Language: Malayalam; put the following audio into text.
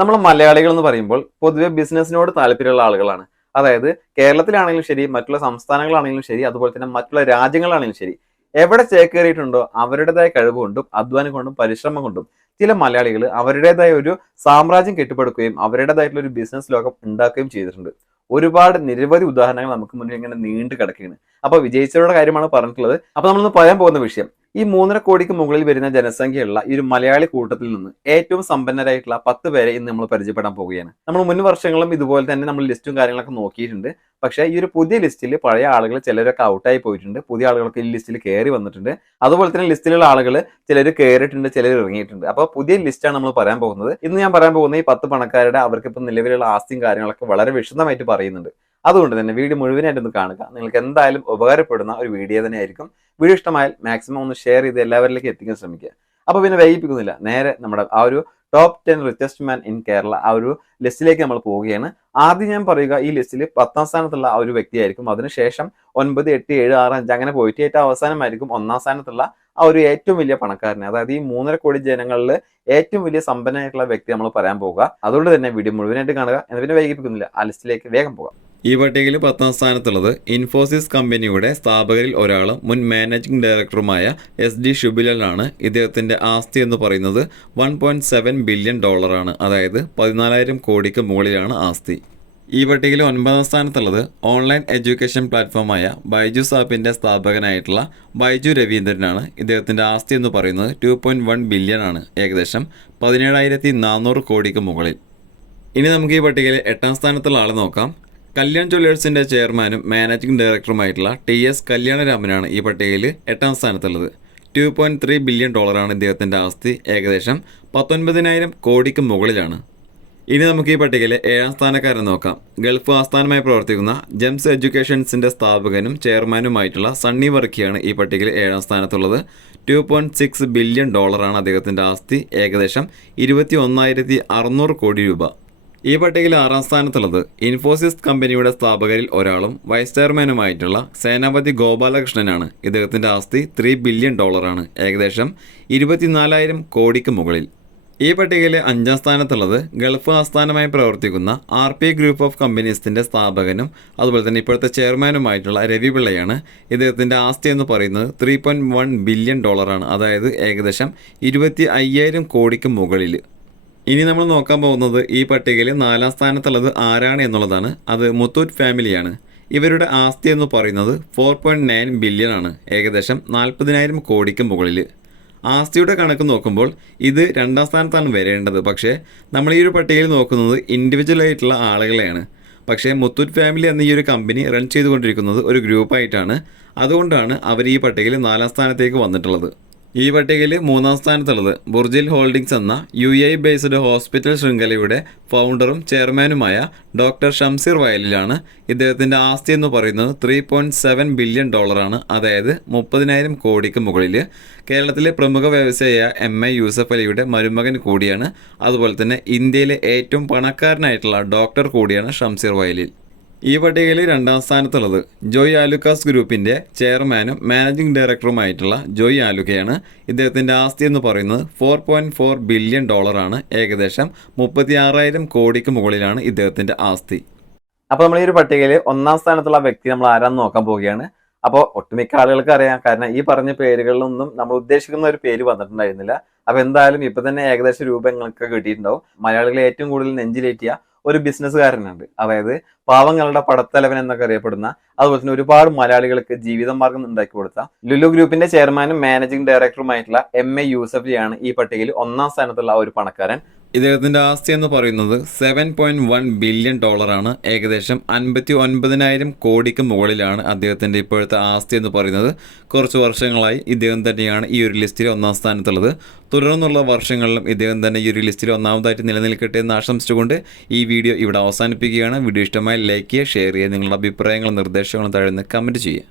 നമ്മൾ മലയാളികൾ എന്ന് പറയുമ്പോൾ പൊതുവെ ബിസിനസ്സിനോട് താല്പര്യമുള്ള ആളുകളാണ്. അതായത് കേരളത്തിലാണെങ്കിലും ശരി, മറ്റുള്ള സംസ്ഥാനങ്ങളാണെങ്കിലും ശരി, അതുപോലെ തന്നെ മറ്റുള്ള രാജ്യങ്ങളാണെങ്കിലും ശരി, എവിടെ ചേക്കേറിയിട്ടുണ്ടോ അവരുടേതായ കഴിവ് കൊണ്ടും അധ്വാനം കൊണ്ടും പരിശ്രമം കൊണ്ടും ചില മലയാളികൾ അവരുടേതായ ഒരു സാമ്രാജ്യം കെട്ടിപ്പടുക്കുകയും അവരുടേതായിട്ടുള്ള ഒരു ബിസിനസ് ലോകം ഉണ്ടാക്കുകയും ചെയ്തിട്ടുണ്ട്. ഒരുപാട് നിരവധി ഉദാഹരണങ്ങൾ നമുക്ക് മുന്നിൽ ഇങ്ങനെ നീണ്ടു കിടക്കുകയാണ്. അപ്പൊ വിജയിച്ചവരുടെ കാര്യമാണ് പറഞ്ഞിട്ടുള്ളത്. അപ്പൊ നമ്മളിന്ന് പറയാൻ പോകുന്ന വിഷയം ഈ 3.5 കോടിക്ക് മുകളിൽ വരുന്ന ജനസംഖ്യയുള്ള ഈ ഒരു മലയാളി കൂട്ടത്തിൽ നിന്ന് ഏറ്റവും സമ്പന്നരായിട്ടുള്ള 10 പേരെ ഇന്ന് നമ്മൾ പരിചയപ്പെടാൻ പോവുകയാണ്. നമ്മൾ മുൻ വർഷങ്ങളും ഇതുപോലെ തന്നെ നമ്മൾ ലിസ്റ്റും കാര്യങ്ങളൊക്കെ നോക്കിയിട്ടുണ്ട്. പക്ഷേ ഈ ഒരു പുതിയ ലിസ്റ്റിൽ പഴയ ആളുകൾ ചിലരൊക്കെ ഔട്ടായി പോയിട്ടുണ്ട്, പുതിയ ആളുകളൊക്കെ ഈ ലിസ്റ്റിൽ കയറി വന്നിട്ടുണ്ട്. അതുപോലെ തന്നെ ലിസ്റ്റിലുള്ള ആളുകൾ ചിലർ കയറിയിട്ടുണ്ട്, ചിലർ ഇറങ്ങിയിട്ടുണ്ട്. അപ്പോൾ പുതിയ ലിസ്റ്റാണ് നമ്മൾ പറയാൻ പോകുന്നത്. ഇന്ന് ഞാൻ പറയാൻ പോകുന്ന ഈ 10 പണക്കാരുടെ അവർക്ക് ഇപ്പം നിലവിലുള്ള ആസ്തിയും കാര്യങ്ങളൊക്കെ വളരെ വിശദമായിട്ട് പറയുന്നുണ്ട്. അതുകൊണ്ട് തന്നെ വീഡിയോ മുഴുവനായിട്ടൊന്ന് കാണുക. നിങ്ങൾക്ക് എന്തായാലും ഉപകാരപ്പെടുന്ന ഒരു വീഡിയോ തന്നെ ആയിരിക്കും. വീഡിയോ ഇഷ്ടമായാൽ മാക്സിമം ഒന്ന് ഷെയർ ചെയ്ത് എല്ലാവരിലേക്കും എത്തിക്കാൻ ശ്രമിക്കുക. അപ്പോൾ പിന്നെ വൈകിപ്പിക്കുന്നില്ല, നേരെ നമ്മുടെ ആ ഒരു top 10 richest man in Kerala ആ ഒരു ലിസ്റ്റിലേക്ക് നമ്മൾ പോവുകയാണ്. ആദ്യം ഞാൻ പറയുക, ഈ ലിസ്റ്റിൽ 10ാം സ്ഥാനത്തുള്ള ആ ഒരു വ്യക്തിയായിരിക്കും. അതിനുശേഷം 9, 8, 7, 6, 5 അങ്ങനെ പോയിട്ട് ഏറ്റവും അവസാനമായിരിക്കും 1ാം സ്ഥാനത്തുള്ള ആ ഒരു ഏറ്റവും വലിയ പണക്കാരനെ. അതായത് ഈ 3.5 കോടി ജനങ്ങളിൽ ഏറ്റവും വലിയ സമ്പന്നനായിട്ടുള്ള വ്യക്തി നമ്മൾ പറയാൻ പോകുക. അതുകൊണ്ട് തന്നെ വീഡിയോ മുഴുവനായിട്ട് കാണുക. എന്ന് പിന്നെ വൈകിപ്പിക്കുന്നില്ല, ആ ലിസ്റ്റിലേക്ക് വേഗം പോകാം. ഈ പട്ടികയിൽ 10ാം സ്ഥാനത്തുള്ളത് ഇൻഫോസിസ് കമ്പനിയുടെ സ്ഥാപകരിൽ ഒരാളും മുൻ മാനേജിംഗ് ഡയറക്ടറുമായ SD ശുഭിലാലാണ്. ഇദ്ദേഹത്തിൻ്റെ ആസ്തി എന്ന് പറയുന്നത് $1.7 ബില്യൺ ആണ്. അതായത് 14,000 കോടിക്ക് മുകളിലാണ് ആസ്തി. ഈ പട്ടികയിൽ 9ാം സ്ഥാനത്തുള്ളത് ഓൺലൈൻ എഡ്യൂക്കേഷൻ പ്ലാറ്റ്ഫോമായ ബൈജൂസ് ആപ്പിൻ്റെ സ്ഥാപകനായിട്ടുള്ള ബൈജു രവീന്ദ്രനാണ്. ഇദ്ദേഹത്തിൻ്റെ ആസ്തി എന്ന് പറയുന്നത് 2.1 ബില്യൺ ആണ്. ഏകദേശം 17,400 കോടിക്ക് മുകളിൽ. ഇനി നമുക്ക് ഈ പട്ടികയിൽ 8ാം സ്ഥാനത്തുള്ള ആളെ നോക്കാം. കല്യാൺ ജ്വല്ലേഴ്സിൻ്റെ ചെയർമാനും മാനേജിംഗ് ഡയറക്ടറുമായിട്ടുള്ള TS കല്യാണരാമനാണ് ഈ പട്ടികയിൽ 8ാം സ്ഥാനത്തുള്ളത്. 2.3 ബില്യൺ ആണ് ഇദ്ദേഹത്തിൻ്റെ ആസ്തി. ഏകദേശം 19,000 കോടിക്ക് മുകളിലാണ്. ഇനി നമുക്ക് ഈ പട്ടികയിലെ 7ാം സ്ഥാനക്കാരൻ നോക്കാം. ഗൾഫ് ആസ്ഥാനമായി പ്രവർത്തിക്കുന്ന ജെംസ് എഡ്യൂക്കേഷൻസിൻ്റെ സ്ഥാപകനും ചെയർമാനുമായിട്ടുള്ള സണ്ണി വർക്കിയാണ് ഈ പട്ടികയിൽ 7ാം സ്ഥാനത്തുള്ളത്. 2.6 ബില്യൺ ആണ് അദ്ദേഹത്തിൻ്റെ ആസ്തി. ഏകദേശം 21,600 കോടി രൂപ. ഈ പട്ടികയിൽ 6ാം സ്ഥാനത്തുള്ളത് ഇൻഫോസിസ് കമ്പനിയുടെ സ്ഥാപകരിൽ ഒരാളും വൈസ് ചെയർമാനുമായിട്ടുള്ള സേനാപതി ഗോപാലകൃഷ്ണനാണ്. ഇദ്ദേഹത്തിൻ്റെ ആസ്തി 3 ബില്യൺ ആണ്. ഏകദേശം 24,000 കോടിക്ക് മുകളിൽ. ഈ പട്ടികയിൽ 5ാം സ്ഥാനത്തുള്ളത് ഗൾഫ് ആസ്ഥാനമായി പ്രവർത്തിക്കുന്ന RP ഗ്രൂപ്പ് ഓഫ് കമ്പനീസിൻ്റെ സ്ഥാപകനും അതുപോലെ തന്നെ ഇപ്പോഴത്തെ ചെയർമാനുമായിട്ടുള്ള രവി പിള്ളയാണ്. ഇദ്ദേഹത്തിൻ്റെ ആസ്തി എന്ന് പറയുന്നത് 3.1 ബില്യൺ ആണ്. അതായത് ഏകദേശം 25,000 കോടിക്ക് മുകളിൽ. ഇനി നമ്മൾ നോക്കാൻ പോകുന്നത് ഈ പട്ടികയിൽ 4ാം സ്ഥാനത്തുള്ളത് ആരാണ് എന്നുള്ളതാണ്. അത് മുത്തൂറ്റ് ഫാമിലിയാണ്. ഇവരുടെ ആസ്തി എന്ന് പറയുന്നത് 4.9 ബില്യൺ ആണ്. ഏകദേശം 40,000 കോടിക്ക് മുകളിൽ. ആസ്തിയുടെ കണക്ക് നോക്കുമ്പോൾ ഇത് 2ാം സ്ഥാനത്താണ് വരേണ്ടത്. പക്ഷേ നമ്മൾ ഈ ഒരു പട്ടികയിൽ നോക്കുന്നത് ഇൻഡിവിജ്വലായിട്ടുള്ള ആളുകളെയാണ്. പക്ഷേ മുത്തൂറ്റ് ഫാമിലി എന്ന ഈ ഒരു കമ്പനി റൺ ചെയ്തുകൊണ്ടിരിക്കുന്നത് ഒരു ഗ്രൂപ്പായിട്ടാണ്. അതുകൊണ്ടാണ് അവർ ഈ പട്ടികയിൽ 4ാം സ്ഥാനത്തേക്ക് വന്നിട്ടുള്ളത്. ഈ പട്ടികയിൽ 3ാം സ്ഥാനത്തുള്ളത് ബുർജിൽ ഹോൾഡിംഗ്സ് എന്ന UAE ബേസ്ഡ് ഹോസ്പിറ്റൽ ശൃംഖലയുടെ ഫൗണ്ടറും ചെയർമാനുമായ ഡോക്ടർ ഷംസീർ വയലിലാണ്. ഇദ്ദേഹത്തിൻ്റെ ആസ്തി എന്ന് പറയുന്നത് 3.7 ബില്യൺ ആണ്. അതായത് 30,000 കോടിക്ക് മുകളിൽ. കേരളത്തിലെ പ്രമുഖ വ്യവസായിയായ MI യൂസഫ് അലിയുടെ മരുമകൻ കൂടിയാണ്. അതുപോലെ തന്നെ ഇന്ത്യയിലെ ഏറ്റവും പണക്കാരനായിട്ടുള്ള ഡോക്ടർ കൂടിയാണ് ഷംസീർ വയലിൽ. ഈ പട്ടികയിൽ 2ാം സ്ഥാനത്തുള്ളത് ജോയ് ആലുക്കാസ് ഗ്രൂപ്പിൻ്റെ ചെയർമാനും മാനേജിംഗ് ഡയറക്ടറുമായിട്ടുള്ള ജോയ് ആലുക്കയാണ്. ഇദ്ദേഹത്തിൻ്റെ ആസ്തി എന്ന് പറയുന്നത് 4.4 ബില്യൺ ആണ്. ഏകദേശം 36,000 കോടിക്ക് മുകളിലാണ് ഇദ്ദേഹത്തിൻ്റെ ആസ്തി. അപ്പോൾ നമ്മൾ ഈ ഒരു പട്ടികയിൽ 1ാം സ്ഥാനത്തുള്ള വ്യക്തി നമ്മൾ ആരാന്ന് നോക്കാൻ പോവുകയാണ്. അപ്പോൾ ഒട്ടുമിക്ക ആളുകൾക്ക് അറിയാം, കാരണം ഈ പറഞ്ഞ പേരുകളിലൊന്നും നമ്മൾ ഉദ്ദേശിക്കുന്ന ഒരു പേര് വന്നിട്ടുണ്ടായിരുന്നില്ല. അപ്പോൾ എന്തായാലും ഇപ്പം തന്നെ ഏകദേശം രൂപങ്ങളൊക്കെ കിട്ടിയിട്ടുണ്ടാവും. മലയാളികളെ ഏറ്റവും കൂടുതൽ നെഞ്ചിലേറ്റിയ ഒരു ബിസിനസ്സുകാരനുണ്ട്. അതായത് പാവങ്ങളുടെ പടത്തലവൻ എന്നൊക്കെ അറിയപ്പെടുന്ന, അതുപോലെ തന്നെ ഒരുപാട് മലയാളികൾക്ക് ജീവിത മാർഗം ഉണ്ടാക്കി കൊടുത്ത ലുലു ഗ്രൂപ്പിന്റെ ചെയർമാനും മാനേജിംഗ് ഡയറക്ടറുമായിട്ടുള്ള MI യൂസഫലിയാണ് ഈ പട്ടികയിൽ 1ാം സ്ഥാനത്തുള്ള ഒരു പണക്കാരൻ. ഇദ്ദേഹത്തിൻ്റെ ആസ്തി എന്ന് പറയുന്നത് 7.1 ബില്യൺ ആണ്. ഏകദേശം 59,000 കോടിക്ക് മുകളിലാണ് അദ്ദേഹത്തിൻ്റെ ഇപ്പോഴത്തെ ആസ്തി എന്ന് പറയുന്നത്. കുറച്ച് വർഷങ്ങളായി ഇദ്ദേഹം തന്നെയാണ് ഈ ഒരു ലിസ്റ്റിൽ 1ാം സ്ഥാനത്തുള്ളത്. തുടർന്നുള്ള വർഷങ്ങളിലും ഇദ്ദേഹം തന്നെ ഈ ഒരു ലിസ്റ്റിൽ ഒന്നാമതായിട്ട് നിലനിൽക്കട്ടെ എന്ന് ആശംസിച്ചുകൊണ്ട് ഈ വീഡിയോ ഇവിടെ അവസാനിപ്പിക്കുകയാണ്. വീഡിയോ ഇഷ്ടമായി ലൈക്ക് ചെയ്യുക, ഷെയർ ചെയ്യുക, നിങ്ങളുടെ അഭിപ്രായങ്ങളും നിർദ്ദേശങ്ങളും താഴെ കമൻറ്റ് ചെയ്യുക.